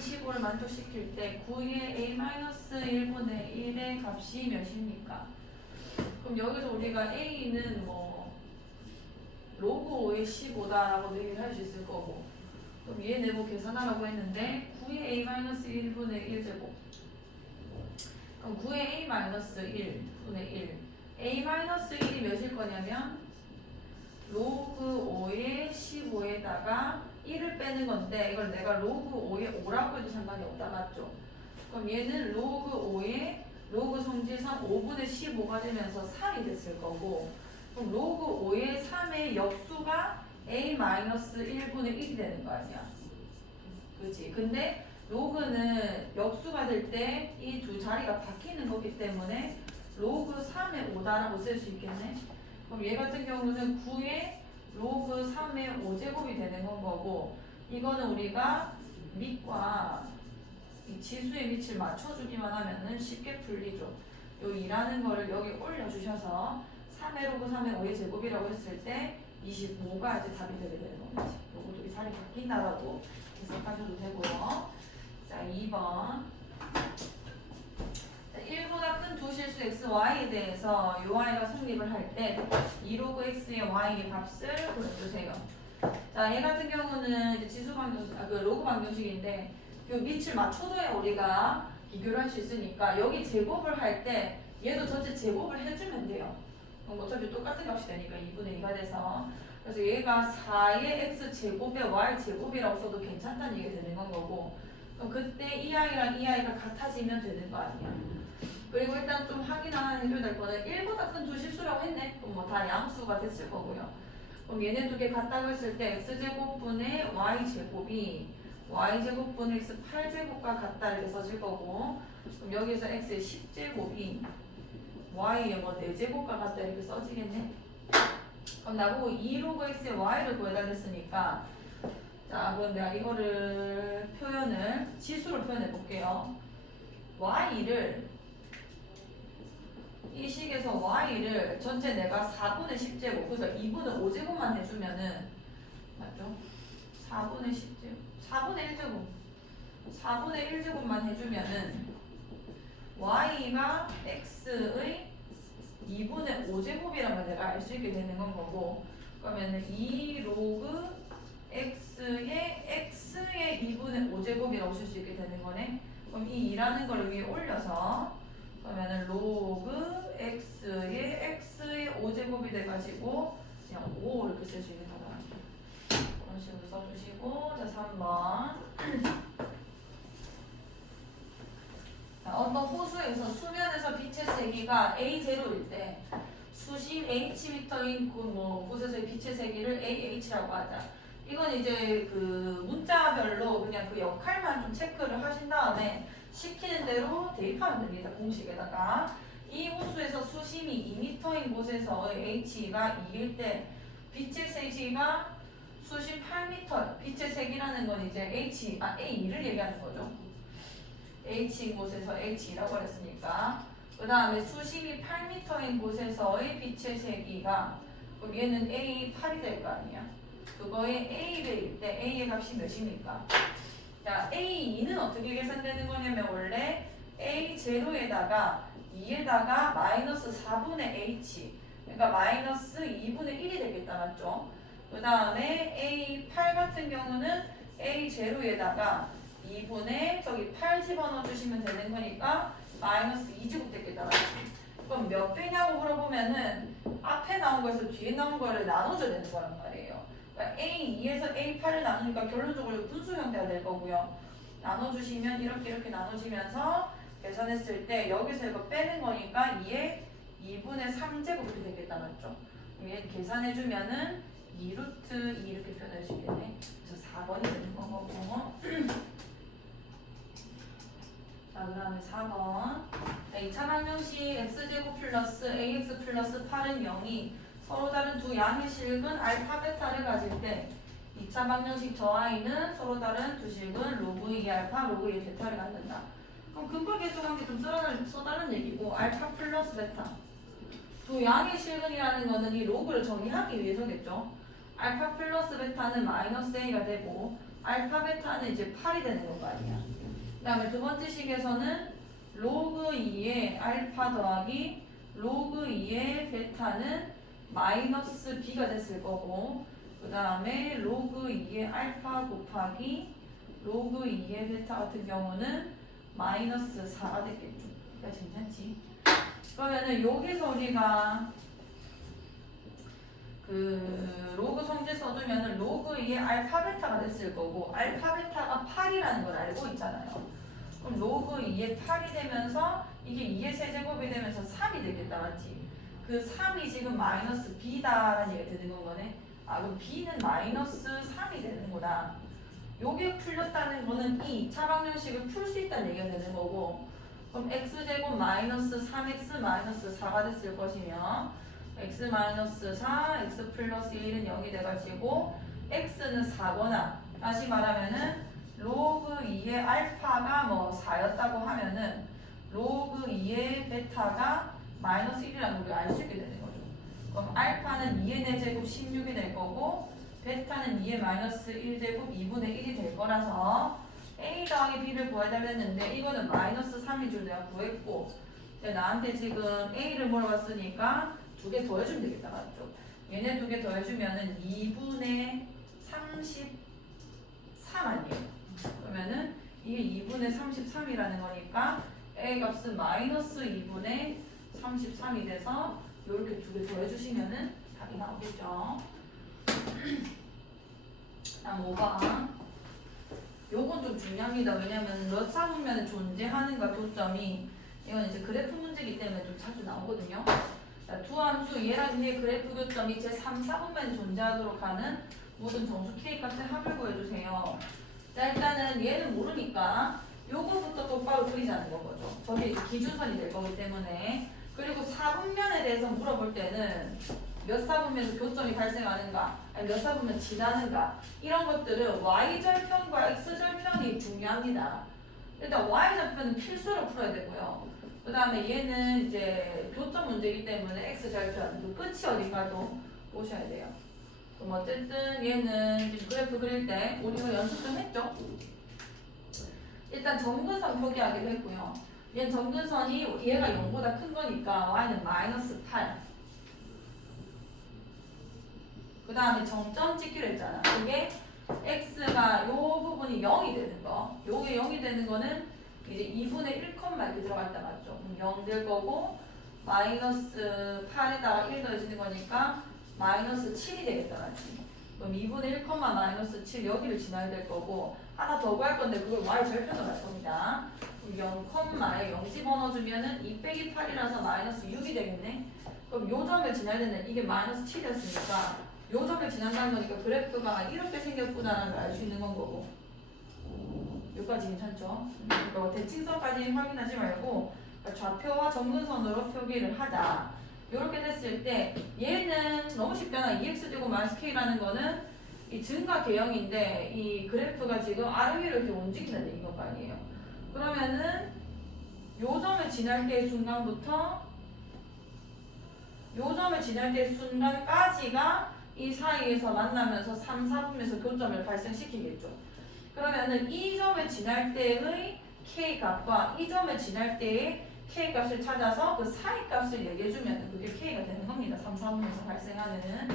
15를 만족시킬 때 9의 a-1분의 1의 값이 몇입니까? 그럼 여기서 우리가 a는 뭐 로그 5의 15다라고 얘기를 할 수 있을 거고, 그럼 얘 내고 계산하라고 했는데 9의 a-1분의 1제곱, 그럼 9의 a-1분의 1, a-1이 몇일 거냐면 로그 5의 15에다가 1을 빼는 건데, 이걸 내가 로그 5의 5라고 해도 상관이 없다, 맞죠? 그럼 얘는 로그 5의 로그 성질상 5분의 15가 되면서 3이 됐을 거고, 그럼 로그 5의 3의 역수가 a-1분의 1이 되는 거 아니야? 그치? 근데 로그는 역수가 될 때 이 두 자리가 바뀌는 거기 때문에 로그 3의 5다라고 쓸 수 있겠네? 그럼 얘 같은 경우는 9의 로그 3의 5제곱이 되는 건 거고, 이거는 우리가 밑과 이 지수의 밑을 맞춰주기만 하면은 쉽게 풀리죠. 요 2라는 거를 여기 올려주셔서 3의 로그 3의 5의 제곱이라고 했을 때 25가 이제 답이 되게 되는 거지. 요것도 이 자리 바뀐다라고 해석하셔도 되고요. 자, 2번. 1보다 큰 두 실수 x, y에 대해서 요 y가 성립을 할 때 2로그 x의 y의 값을 구해주세요. 자, 얘 같은 경우는 이제 지수 방정식, 그 로그 방정식인데 요 밑을 맞춰줘야 우리가 비교를 할 수 있으니까 여기 제곱을 할 때 얘도 전체 제곱을 해주면 돼요. 그럼 어차피 똑같은 값이 되니까 2분의 2가 돼서, 그래서 얘가 4의 x 제곱의 y 제곱이라고 써도 괜찮다는 얘기가 되는 건 거고, 그럼 그때 이 아이랑 이 아이가 같아지면 되는 거 아니야. 그리고 일단 좀 확인 하나 해줘야 될 거는 1보다 큰 두 실수라고 했네. 그럼 뭐 다 양수가 됐을 거고요. 그럼 얘네 두 개 같다고 했을 때 x제곱분의 y제곱이 y제곱분의 x 8제곱과 같다 이렇게 써질 거고, 그럼 여기서 x의 10제곱이 y의 뭐 4제곱과 같다 이렇게 써지겠네. 그럼 나보고 2로그 x의 y를 구해달라 했으니까, 자, 그럼 내가 이거를 지수로 표현해 볼게요. y를 이 식에서 y를 전체 내가 4분의 10제곱, 그래서 2분의 5제곱만 해주면은, 맞죠? 4분의 10제곱, 4분의 1제곱, 4분의 1제곱만 해주면은 y가 x의 2분의 5제곱이란 걸 내가 알 수 있게 되는 건 거고, 그러면은 2로그 x의 2분의 5제곱이라고 쓸 수 있게 되는 거네. 그럼 이 2라는 걸 위에 올려서 그러면은 로그 x의 5제곱이 돼가지고 그냥 5 이렇게 쓸 수 있는 거다. 그런 식으로 써주시고, 자 3번. 자, 어떤 호수에서 수면에서 빛의 세기가 A0일 때 수심 Hm인 곳에서의 빛의 세기를 AH라고 하자. 이건 이제 그 문자별로 그냥 그 역할만 좀 체크를 하신 다음에 시키는 대로 대입하면 됩니다. 공식에다가. 이 호수에서 수심이 2m인 곳에서의 H가 2일 때 빛의 세기가 수심 8m, 빛의 세기라는 건 이제 A2를 얘기하는 거죠. H인 곳에서 H라고 했으니까. 그 다음에 수심이 8m인 곳에서의 빛의 세기가, 그럼 얘는 A8이 될 거 아니야. 그거의 A배일 때 A의 값이 몇입니까? 자, A2는 어떻게 계산되는 거냐면 원래 A0에다가 2에다가 마이너스 4분의 H, 그러니까 마이너스 2분의 1이 되겠다, 맞죠? 그 다음에 A8 같은 경우는 A0에다가 2분의 저기 8 집어넣어 주시면 되는 거니까 마이너스 2제곱 되겠다, 맞지? 그럼 몇 배냐고 물어보면은 앞에 나온 거에서 뒤에 나온 거를 나눠줘야 되는 거란 말이에요. 그러니까 A2에서 A8을 나누니까 결론적으로 분수 형태가 될 거고요. 나눠주시면 이렇게 나눠지면서 계산했을 때 여기서 이거 빼는 거니까 2에 2분의 3제곱이 되겠다, 맞죠? 그럼 얘 계산해주면은 2루트 2 이렇게 표현할 수 있겠네. 그래서 4번이 되는 거고. 자, 그 다음에 4번. 2차 방정식 x제곱 플러스 ax 플러스 8은 0이 서로 다른 두 양의 실근 알파 베타를 가질 때 2차 방정식 저 i는 서로 다른 두 실근 로그 2 알파 로그 2 베타를 갖는다. 그럼 근볼 계수관계 좀 써달라는 얘기고, 알파 플러스 베타 두 양의 실근이라는 거는 이 로그를 정의하기 위해서겠죠. 알파 플러스 베타는 마이너스 a가 되고 알파 베타는 이제 8이 되는 거 아니야. 그 다음에 두 번째 식에서는 로그 2의 알파 더하기 로그 2의 베타는 마이너스 b가 됐을 거고, 그 다음에 로그 2의 알파 곱하기 로그 2의 베타 같은 경우는 마이너스 4가 됐겠죠. 그러니까 괜찮지? 그러면은 여기서 우리가 그 로그 성질 써주면은 로그 2의 알파 베타가 됐을 거고, 알파 베타가 8이라는 걸 알고 있잖아요. 그럼 로그 2의 8이 되면서 이게 2의 세제곱이 되면서 3이 되겠다, 맞지? 그 3이 지금 마이너스 b다라는 얘기가 되는 거네. 아, 그럼 b는 마이너스 3이 되는구나. 요게 풀렸다는 거는 이 2차 방정식을 풀 수 있다는 얘기가 되는 거고, 그럼 x제곱 마이너스 3x 마이너스 4가 됐을 것이며, x 마이너스 4, x 플러스 1은 0이 돼가지고 x는 4거나, 다시 말하면은 로그 2의 알파가 뭐 4였다고 하면은 로그 2의 베타가 마이너스 1이라는 걸 우리가 알 수 있게 되는 거죠. 그럼 알파는 2의 4제곱 16이 될 거고, 베타는 2의 마이너스 1제곱 2분의 1이 될 거라서 a 더하기 b를 구해달라 했는데 이거는 마이너스 3인 줄 내가 구했고, 나한테 지금 a를 물어봤으니까 두 개 더해주면 되겠다, 맞죠? 얘네 두 개 더해주면은 2분의 33 아니에요? 그러면은 이게 2분의 33이라는 거니까 a 값은 마이너스 2분의 33이 돼서 이렇게 두 개 더해주시면은 답이 나오겠죠. 다음 5번. 요건 좀 중요합니다. 왜냐면 몇 사분면에 존재하는가 교점이, 이건 이제 그래프 문제이기 때문에 좀 자주 나오거든요. 자, 두 함수 얘랑 얘의 그래프 교점이 제 3, 4분면에 존재하도록 하는 모든 정수 k 값의 합을 구해주세요. 자, 일단은 얘는 모르니까 요거부터 똑바로 그리자는 거죠. 저게 이제 기준선이 될 거기 때문에. 그리고 4분면에 대해서 물어볼 때는 몇 사분면에서 교점이 발생하는가, 아니 몇 사분면 지나는가, 이런 것들은 y절편과 x절편이 중요합니다. 일단 y절편은 필수로 풀어야 되고요. 그 다음에 얘는 이제 교점 문제이기 때문에 x절편, 그 끝이 어딘가도 보셔야 돼요. 그럼 어쨌든 얘는 지금 그래프 그릴 때 우리가 연습 좀 했죠? 일단 점근선 표기하기로 했고요. 얘는 점근선이 얘가 0보다 큰 거니까 y는 마이너스 8. 그 다음에 정점 찍기로 했잖아. 그게 x가 요 부분이 0이 되는 거. 요게 0이 되는 거는 이제 2분의 1, 이렇게 들어갔다 맞죠? 0 될 거고, 마이너스 8에다가 1 더해지는 거니까 마이너스 7이 되겠다 맞지? 그럼 2분의 1, 마이너스 7 여기를 지나야 될 거고, 하나 더 구할 건데 그걸 y 절편으로 할 겁니다. 0에 0 집어넣어주면은 2 빼기 8이라서 마이너스 6이 되겠네. 그럼 요 점을 지나야 되는, 이게 마이너스 7이었으니까 요 점을 지난다는 거니까 그래프가 이렇게 생겼구나라는 걸 알 수 있는 건 거고. 여기까지 괜찮죠? 그러니까 대칭선까지 확인하지 말고 좌표와 점근선으로 표기를 하자. 이렇게 됐을 때 얘는 너무 쉽잖아. 2x제곱 마이너스 k라는 거는 이 증가 계형인데 이 그래프가 지금 아래 위로 이렇게 움직이는 데 이거 아니에요. 그러면은 요 점을 지날 때 순간부터 요 점을 지날 때 순간까지가 이 사이에서 만나면서 3, 4분면에서 교점을 발생시키겠죠. 그러면은 이 점을 지날 때의 k 값과 이 점을 지날 때의 k 값을 찾아서 그 사이 값을 얘기해주면 그게 k가 되는 겁니다. 3, 4분면에서 발생하는.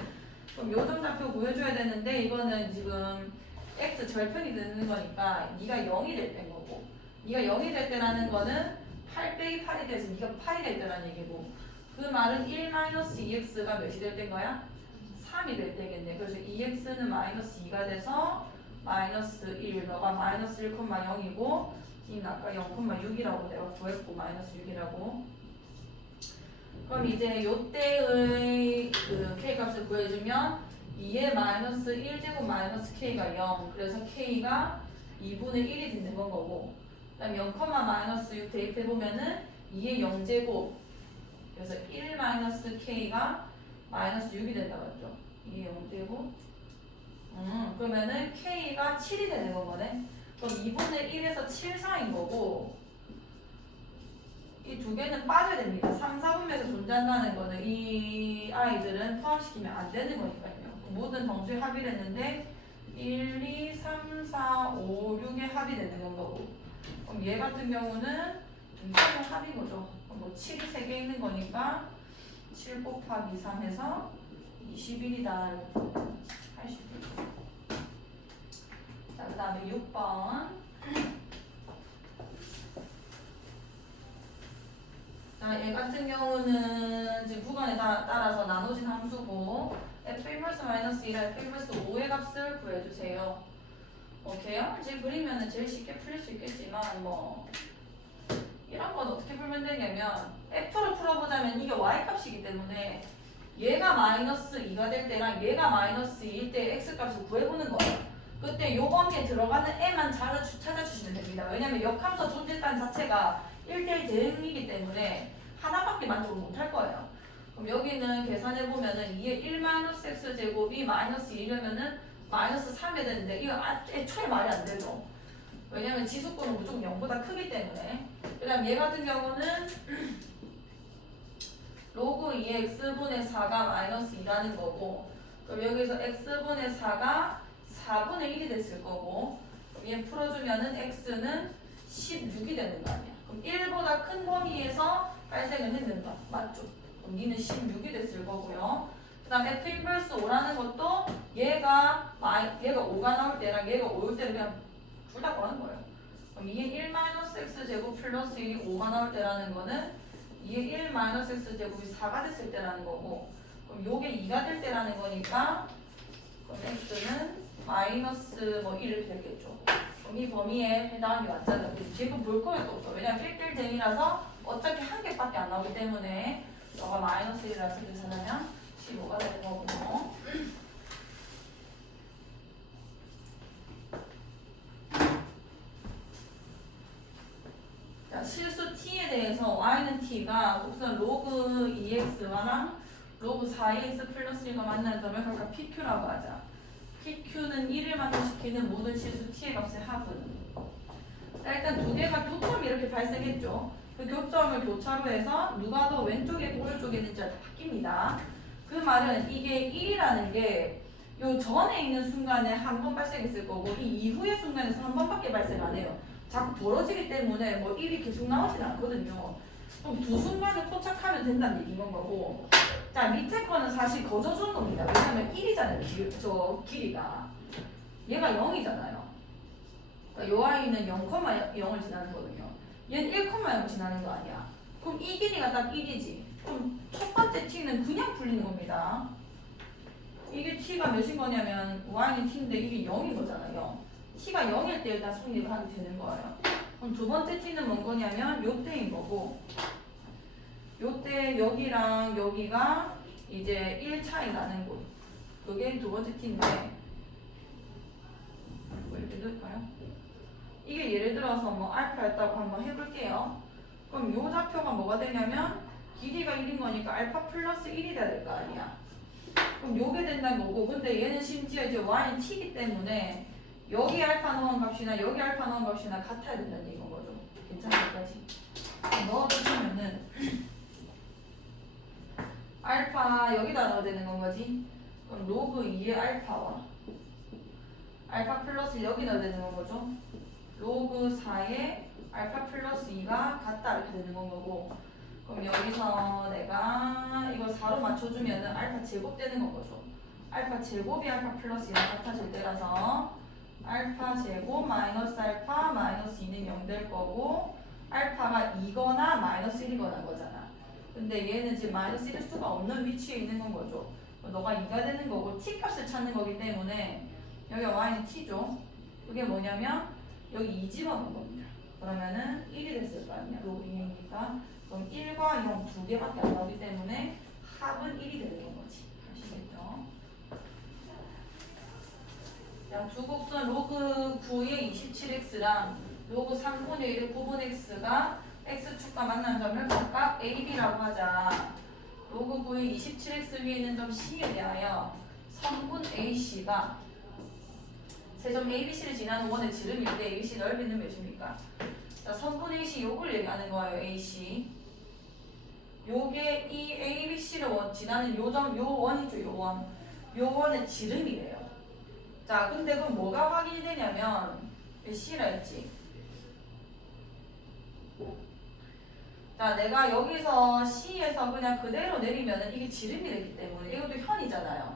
그럼 요점 좌표 구해줘야 되는데 이거는 지금 x 절편이 되는 거니까 네가 0이 될 때인 거고, 네가 0이 될 때라는 거는 8 빼기 8이 돼서 네가 8이 될 때라는 얘기고, 그 말은 1-2x가 몇이 될 때인 거야? 3이 될 때겠네. 그래서 2x는 마이너스 2가 돼서 마이너스 1, 너가 마이너스 1,0이고 이는 아까 0,6이라고 내가 구했고 마이너스 6이라고. 그럼 이제 요때의 그 k 값을 구해주면 2의 마이너스 1제곱 마이너스 k가 0, 그래서 k가 2분의 1이 되는 건 거고, 그 다음 0, 마이너스 6 대입해보면은 2의 0제곱, 그래서 1 마이너스 k가 마이너스 6이 된다 맞죠? 2의 0제곱. 그러면은 k가 7이 되는 거네. 그럼 2분의 1에서 7 사인 거고, 이 두 개는 빠져야 됩니다. 3, 4분면에서 존재한다는 거는 이 아이들은 포함시키면 안 되는 거니까요. 모든 정수에 합의를 했는데 1, 2, 3, 4, 5, 6의 합이 되는 건 거고. 그럼 얘 같은 경우는 사실 합인 거죠. 뭐 7이 3개 있는 거니까 7 곱하기 3 해서 21이다. 81. 자, 그 다음에 6번. 자, 얘 같은 경우는 지금 구간에 따라서 나눠진 함수고 f1-1을 f1-5의 값을 구해주세요. 계량을 그리면 제일 쉽게 풀릴 수 있겠지만 뭐 이런 건 어떻게 풀면 되냐면 f로 풀어보자면 이게 y값이기 때문에 얘가 마이너스 2가 될 때랑 얘가 마이너스 2일 때 x값을 구해보는 거예요. 그때 요 범위에 들어가는 애만 찾아주시면 됩니다. 왜냐면 역함수 존재단 자체가 1대1 대응이기 때문에 하나밖에 만족을 못할 거예요. 그럼 여기는 계산해보면은 2의 1-x제곱이 마이너스 2려면은 마이너스 3이 되는데 이거 애초에 말이 안 되죠. 왜냐면 지수권은 무조건 0보다 크기 때문에. 그 다음 얘 같은 경우는 로그 2의 x분의 4가 마이너스 2라는 거고, 그럼 여기서 x분의 4가 4분의 1이 됐을 거고, 그럼 얘 풀어주면은 x는 16이 되는 거 아니야. 그럼 1보다 큰 범위에서 발생을 했는다. 맞죠? 그럼 얘는 16이 됐을 거고요. 그 다음 f 인버스 5라는 것도 얘가 5가 나올 때랑 얘가 5일 때는 그냥 둘 다 구하는 거예요. 그럼 2의 1-x제곱 플러스 1이 5가 나올 때라는 거는 2의 1-x제곱이 4가 됐을 때라는 거고, 그럼 요게 2가 될 때라는 거니까 그럼 x는 마이너스 뭐 1 되겠죠. 그럼 이 범위에 해당하는 게 맞잖아요. 지금 볼 거에도 없어. 왜냐면 1대1 대응이라서 어차피 한 개밖에 안 나오기 때문에 너가 마이너스 1이라서 계산하면 15가 되는 거고. 자, 실수 t에 대해서 y는 t가 곡선 로그 2x랑 로그 4x 플러스 1과 만나는 점을 각각 pq라고 하자. pq는 1을 만족시키는 모든 실수 t의 값의 합은. 자, 일단 두 개가 교점이 이렇게 발생했죠. 그 교점을 교차로 해서 누가 더 왼쪽에 오른쪽에 있는지 다 바뀝니다. 그 말은 이게 1이라는 게 요 전에 있는 순간에 한 번 발생했을 거고 이 이후의 순간에서 한 번밖에 발생 안 해요. 자꾸 벌어지기 때문에 뭐 1이 계속 나오진 않거든요. 그럼 두 순간을 포착하면 된다는 얘기인 거고. 자, 밑에 거는 사실 거저주는 겁니다. 왜냐면 1이잖아요. 길이가. 얘가 0이잖아요. 그러니까 요 아이는 0,0을 지나는 거거든요. 얘는 1,0을 지나는 거 아니야. 그럼 이 길이가 딱 1이지. 그럼 첫 번째 t는 그냥 풀리는 겁니다. 이게 t가 몇인 거냐면 y는 t인데 이게 0인 거잖아요. t가 0일 때 일단 성립을 하게 되는 거예요. 그럼 두 번째 t는 뭔 거냐면 요때인 거고, 요때 여기랑 여기가 이제 1 차이 나는 곳. 그게 두 번째 t인데 뭐 이렇게 넣을까요? 이게 예를 들어서 뭐 알파였다고 한번 해볼게요. 그럼 요 좌표가 뭐가 되냐면 길이가 1인 거니까 알파 플러스 1이 돼야 될 거 아니야. 그럼 요게 된다는 거고, 근데 얘는 심지어 이제 y는 t이기 때문에 여기 알파 넣은 값이나 여기 알파 넣은 값이나 같아야 된다는 얘기인 거죠. 괜찮을까지? 넣어주시면은 알파 여기다 넣어야 되는 건 거지. 그럼 로그 2의 알파와 알파 플러스 여기 넣어야 되는 건 거죠. 로그 4의 알파 플러스 2가 같다 이렇게 되는 건 거고, 그럼 여기서 내가 이걸 4로 맞춰주면은 알파 제곱 되는 건 거죠. 알파 제곱이 알파 플러스 2랑 같아질 때라서 알파 제곱 마이너스 알파 마이너스 2는 0 될 거고, 알파가 2거나 마이너스 1이거나 거잖아. 근데 얘는 지금 마이너스 1일 수가 없는 위치에 있는 건 거죠. 너가 2가 되는 거고 t 값을 찾는 거기 때문에 여기 y는 t죠. 그게 뭐냐면 여기 2 집어넣은 겁니다. 그러면은 1이 됐을 거 아니야. 로그 2니까. 그럼 1과 0 두 개밖에 안 나오기 때문에 합은 1이 되는 거지. 아시겠죠? 자, 두 곡선 로그 9의 27x랑 로그 3분의 1의 9분x가 x축과 만난 점을 각각 a, b라고 하자. 로그 9의 27x 위에 있는 점 c에 대하여 선분 ac가 세점 ABC를 지나는 원의 지름일 때 ABC 넓이는 몇입니까? 자, 선분 AC 요걸 얘기하는 거예요. AC 요게 이 ABC를 지나는 요 점, 요 원이죠. 요 원. 요 원의 지름이래요. 자, 근데 그럼 뭐가 확인이 되냐면 C라 했지. 자, 내가 여기서 C에서 그냥 그대로 내리면은 이게 지름이 되기 때문에 이것도 현이잖아요.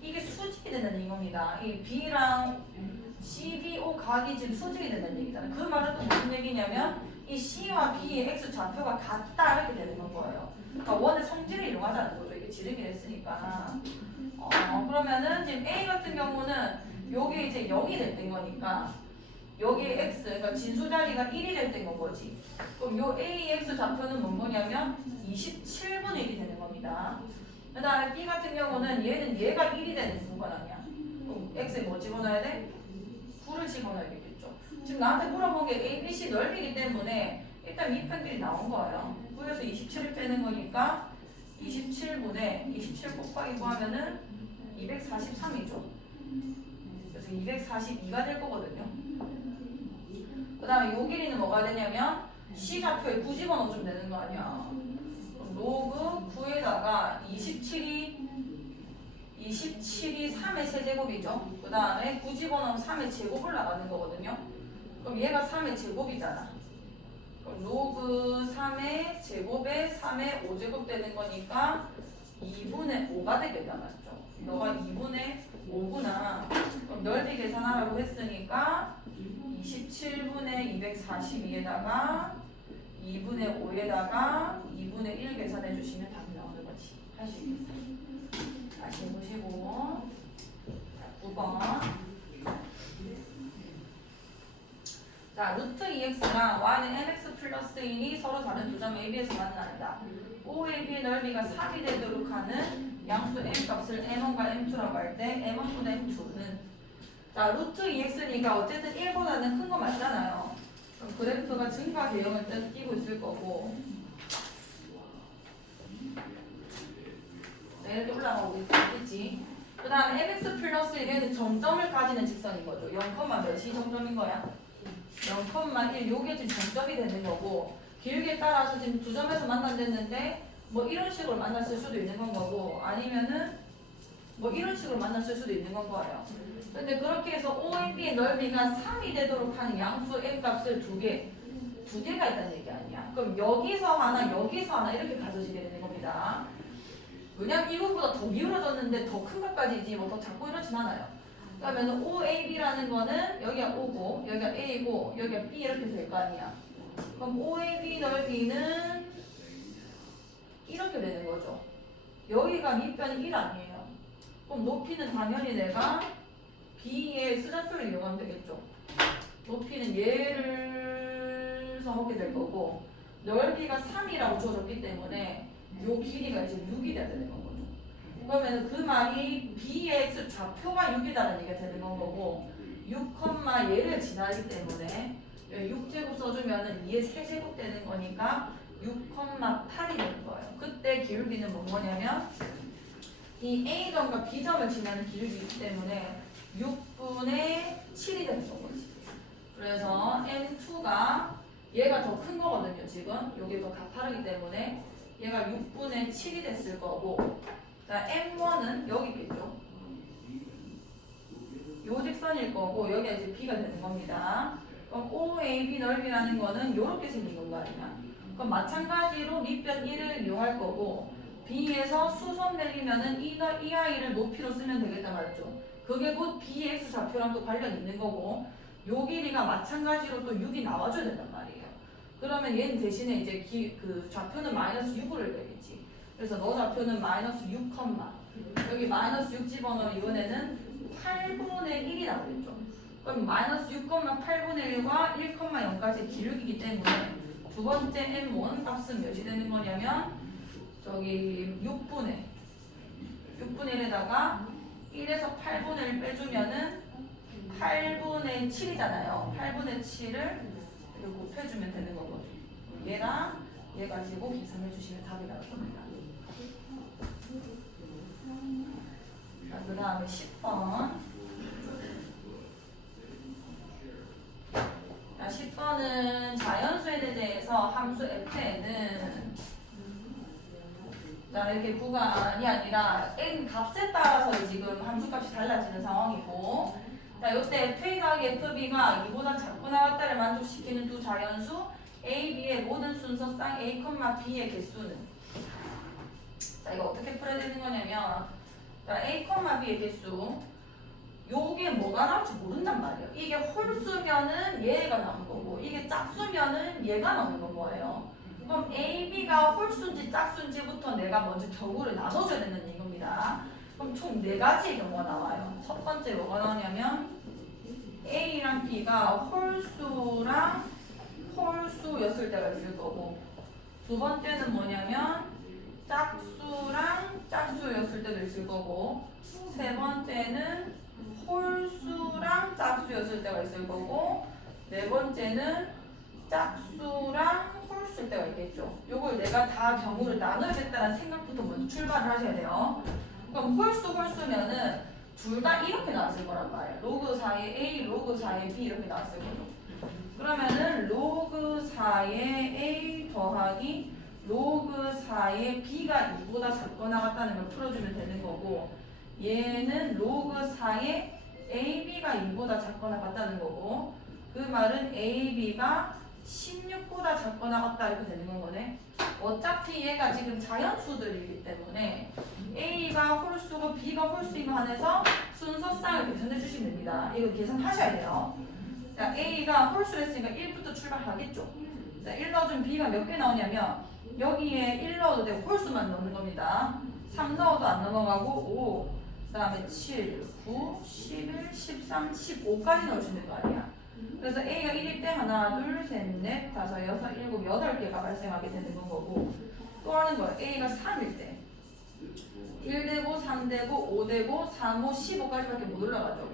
이게 수직이 된다는 겁니다. 이 B랑 CBO 각이 지금 수직이 된다는 얘기잖아요. 그 말은 또 무슨 얘기냐면 이 C와 B의 X 좌표가 같다 이렇게 되는 건 거예요. 그러니까 원의 성질을 이용하자는 거죠. 이게 지름이 됐으니까. 그러면은 지금 A 같은 경우는 요게 이제 0이 될 거니까 여기 X, 그러니까 진수 자리가 1이 될 건 거지. 그럼 요 AX 좌표는 뭔 거냐면 27분의 1이 되는 겁니다. 그 다음에 B 같은 경우는 얘가 1이 되는 순간 아니야. 그럼 X에 뭐 집어넣어야 돼? 9를 집어넣어야겠죠. 지금 나한테 물어본 게 ABC 넓이기 때문에 일단 밑편들이 나온 거예요. 9에서 27을 빼는 거니까 27분의 27 곱하기 9 하면은 243이죠. 그래서 242가 될 거거든요. 그 다음에 요 길이는 뭐가 되냐면 C 좌표에 9 집어넣어주면 되는 거 아니야. 로그 9에다가 27이 3의 세제곱이죠. 그 다음에 9 집어넣으면 3의 제곱을 나가는 거거든요. 그럼 얘가 3의 제곱이잖아. 그럼 로그 3의 제곱에 3의 5제곱 되는 거니까 2분의 5가 되겠다 맞죠? 너가 2분의 5구나. 그럼 넓이 계산하라고 했으니까 27분의 242에다가 2분의 5에다가 2분의 1 계산해 주시면 답이 나오는 거지. 할 수 있겠어요. 다시 해보시고 9번. 자, 루트 2x랑 y는 mx 플러스 1이 서로 다른 두 점 AB에서 만난다. OAB의 넓이가 3이 되도록 하는 양수 m 값을 m1과 m2라고 할 때 m1보다 m2는 자, 루트 2x니까 어쨌든 1보다는 큰 거 맞잖아요. 그럼 그래프가 증가 대형을 띄고 있을 거고 자, 이렇게 올라가고 있겠지. 그 다음에 mx 플러스 1에는 정점을 가지는 직선인 거죠. 0, 몇이 정점인 거야? 0,1 요게 지금 정점이 되는 거고 기울기에 따라서 지금 두 점에서 만난댔는데 뭐 이런 식으로 만났을 수도 있는 건 거고 아니면은 뭐 이런 식으로 만났을 수도 있는 건 거예요. 근데 그렇게 해서 OAB의 넓이가 3이 되도록 하는 양수 M 값을 두 개가 있다는 얘기 아니야. 그럼 여기서 하나 이렇게 가져지게 되는 겁니다. 왜냐면 이것보다 더 기울어졌는데 더 큰 것까지지 뭐 더 작고 이러진 않아요. 그러면 OAB라는 거는 여기가 O고 여기가 A고 여기가 B 이렇게 될 거 아니야. 그럼 OAB 넓이는 이렇게 되는 거죠. 여기가 밑변이 1 아니에요. 그럼 높이는 당연히 내가 B의 수좌표를 이용하면 되겠죠. 높이는 얘를 써먹게 될 거고 넓이가 3이라고 줘줬기 때문에 요 길이가 이제 6이 돼야 되는 거죠. 그러면 그 말이 B의 X 좌표가 6이라는 얘기가 되는 건 거고 6, 얘를 지나기 때문에 6제곱 써주면은 2의 세제곱 되는 거니까 6,8이 되는 거예요. 그때 기울기는 뭔 거냐면 이 A점과 B점을 지나는 기울기이기 때문에 6분의 7이 되는 거지. 그래서 M2가 얘가 더 큰 거거든요. 지금 여기 더 가파르기 때문에 얘가 6분의 7이 됐을 거고 자, M1은 여기 있겠죠. 요 직선일 거고 여기가 이제 B가 되는 겁니다. 그럼 OAB 넓이라는 거는 이렇게 생긴 건 거 아니야. 그럼 마찬가지로 밑변 1을 이용할 거고 B에서 수선 내리면은 이 아이를 높이로 쓰면 되겠다 말죠. 그게 곧 BX 좌표랑 또 관련 있는 거고 요 길이가 마찬가지로 또 6이 나와줘야 된단 말이에요. 그러면 얘는 대신에 이제 그 좌표는 마이너스 6을 되겠지. 그래서 너 좌표는 마이너스 6, 여기 마이너스 6 집어넣으면 이번에는 8분의 1이 나오겠죠. 그럼 마이너스 6,8분의 1과 1,0까지 기울기이기 때문에 두 번째 M1 값은 몇이 되는 거냐면 저기 6분의 1에다가 1에서 8분의 1 빼주면은 8분의 7이잖아요. 8분의 7을 이렇게 곱해주면 되는 거거든요. 얘랑 얘 가지고 계산해 주시면 답이 나올 겁니다. 자, 그 다음에 10번. 자, 10번은 자연수에 대해서 함수 f에는 자, 이렇게 구간이 아니라 n 값에 따라서 지금 함수값이 달라지는 상황이고, 자, 이때 F 더하기 FB가 2보다 작거나 같다를 만족시키는 두 자연수 A, B의 모든 순서상 A, B의 개수는, 자, 이거 어떻게 풀어야 되는 거냐면, 자, A, B의 개수, 요게 뭐가 나올지 모른단 말이에요. 이게 홀수면은 얘가 나오는 거고, 이게 짝수면은 얘가 나오는 건 거예요. 그럼 A, B가 홀수인지 짝수인지부터 내가 먼저 경우를 나눠줘야 된다는 이겁니다. 그럼 총 4가지의 경우가 나와요. 첫 번째 뭐가 나오냐면 A랑 B가 홀수랑 홀수였을 때가 있을 거고, 두 번째는 뭐냐면 짝수랑 짝수였을 때도 있을 거고, 세 번째는 홀수랑 짝수였을 때가 있을 거고, 네 번째는 짝수랑 홀수일 때가 있겠죠. 요걸 내가 다 경우를 나눠야겠다는 생각부터 먼저 출발을 하셔야 돼요. 그럼 홀수면은 둘 다 이렇게 나왔을 거란 말이에요. 로그 4의 A, 로그 4의 B 이렇게 나왔을 거죠. 그러면은 로그 4의 A 더하기 로그 4의 B가 2보다 작거나 같다는 걸 풀어주면 되는 거고, 얘는 로그 4의 AB가 2보다 작거나 같다는 거고, 그 말은 AB가 16보다 작거나 같다 이렇게 되는 건 거네. 어차피 얘가 지금 자연수들이기 때문에 A가 홀수고 B가 홀수인 거 한해서 순서쌍을 계산해 주시면 됩니다. 이거 계산하셔야 돼요. 자, A가 홀수를 했으니까 1부터 출발하겠죠. 자, 1 넣어주면 B가 몇 개 나오냐면 여기에 1 넣어도 되고 홀수만 넣는 겁니다. 3 넣어도 안 넘어가고 5, 그 다음에 7, 9, 11, 13, 15까지 넣으시는 거 아니야. 그래서 A가 1일 때 하나, 둘, 셋, 넷, 다섯, 여섯, 일곱, 8개가 발생하게 되는 건 거고, 또 하는 거예요. A가 3일 때 1 되고 3 되고 5 되고 3, 5, 15까지밖에 못 올라가죠.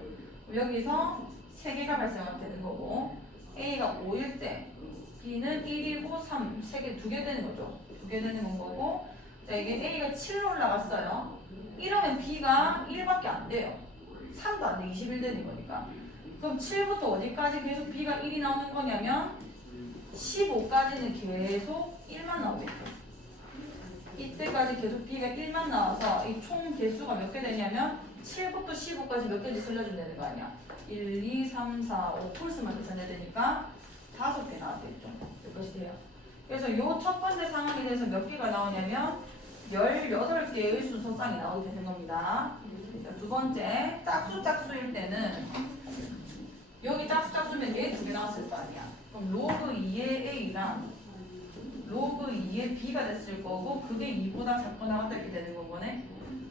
여기서 3개가 발생하게 되는 거고, A가 5일 때 B는 1이고 3, 3개, 2개 되는 거죠. 2개 되는 건 거고, 자, 이게 A가 7로 올라갔어요. 이러면 B가 1밖에 안 돼요. 3도 안 돼. 21 되는 거니까. 그럼 7부터 어디까지 계속 B가 1이 나오는 거냐면 15까지는 계속 1만 나오겠죠. 이때까지 계속 B가 1만 나와서 이 총 개수가 몇 개 되냐면 7부터 15까지 몇 개인지 설려주면 되는 거 아니야. 1, 2, 3, 4, 5 홀수만 계산해야 되니까 5개 나왔겠죠. 이것이 돼요. 그래서 이 첫 번째 상황에 대해서 몇 개가 나오냐면 18개의 순서쌍이 나오게 되는 겁니다. 두 번째, 짝수일 때는 여기 짝수면 얘 2개 나왔을 거 아니야. 그럼 로그 2의 A랑 로그 2의 B가 됐을 거고, 그게 2보다 작거나 같다 이렇게 되는 건 거네.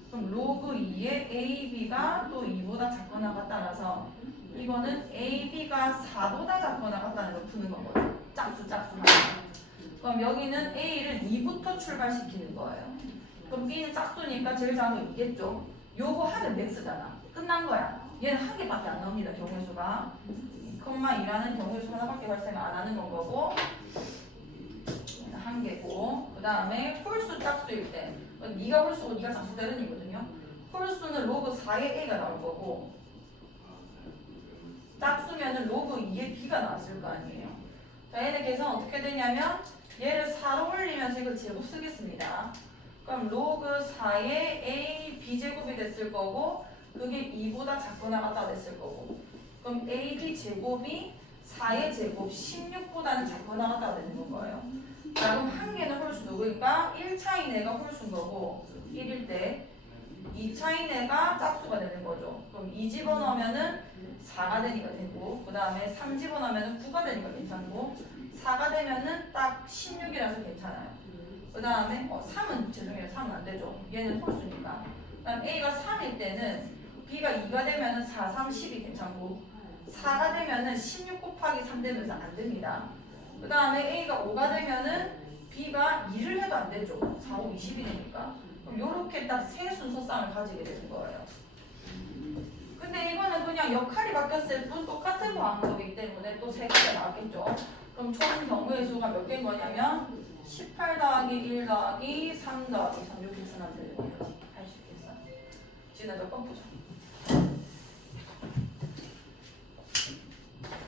그럼 로그 2의 AB가 또 2보다 작거나 같다라서 이거는 AB가 4보다 작거나 같다는 걸 푸는 거거든. 짝수. 그럼 여기는 A를 2부터 출발시키는 거예요. 그럼 B는 짝수니까 제일 작은 거 있겠죠. 요거 하면 맥스잖아. 끝난 거야. 얘는 한 개밖에 안 나옵니다. 경우의 수가 2,2라는 경우의 수 하나밖에 발생 안 하는 건 거고, 한 개고, 그 다음에 홀수 짝수일 때 네가 홀수고 네가 짝수 되는 이거든요. 홀수는 로그 4의 A가 나올 거고, 짝수면은 로그 2의 B가 나왔을 거 아니에요. 자, 얘네 계산 어떻게 되냐면 얘를 4로 올리면서 이걸 제곱 쓰겠습니다. 그럼 로그 4의 A, B제곱이 됐을 거고, 그게 2보다 작거나 같다 됐을 거고, 그럼 AB 제곱이 4의 제곱 16보다는 작거나 같다 되는 거예요. 자, 그럼 한 개는 홀수, 그러니까 1차인 애가 홀수인 거고 1일 때, 2차인 애가 짝수가 되는 거죠. 그럼 2 집어넣으면은 4가 되니까 되고, 그 다음에 3 집어넣으면은 9가 되니까 괜찮고, 4가 되면은 딱 16이라서 괜찮아요. 그 다음에 3은 죄송해요. 3은 안 되죠. 얘는 홀수니까. 그 다음 A가 3일 때는 B가 2가 되면은 4, 3, 10이 괜찮고, 4가 되면은 16 곱하기 3 되면서 안 됩니다. 그 다음에 A가 5가 되면은 B가 2를 해도 안 되죠. 4, 5, 20이 되니까. 그럼 요렇게 딱 세 순서쌍을 가지게 되는 거예요. 근데 이거는 그냥 역할이 바뀌었을 뿐 똑같은 방법이기 때문에 또 3개가 나왔겠죠. 그럼 총 경우의 수가 몇 개인 거냐면 18 더하기 1 더하기 3 더하기 3 이렇게 계산하면 되는 거예요. 할 수 있겠어? 지금 몇 번 보자.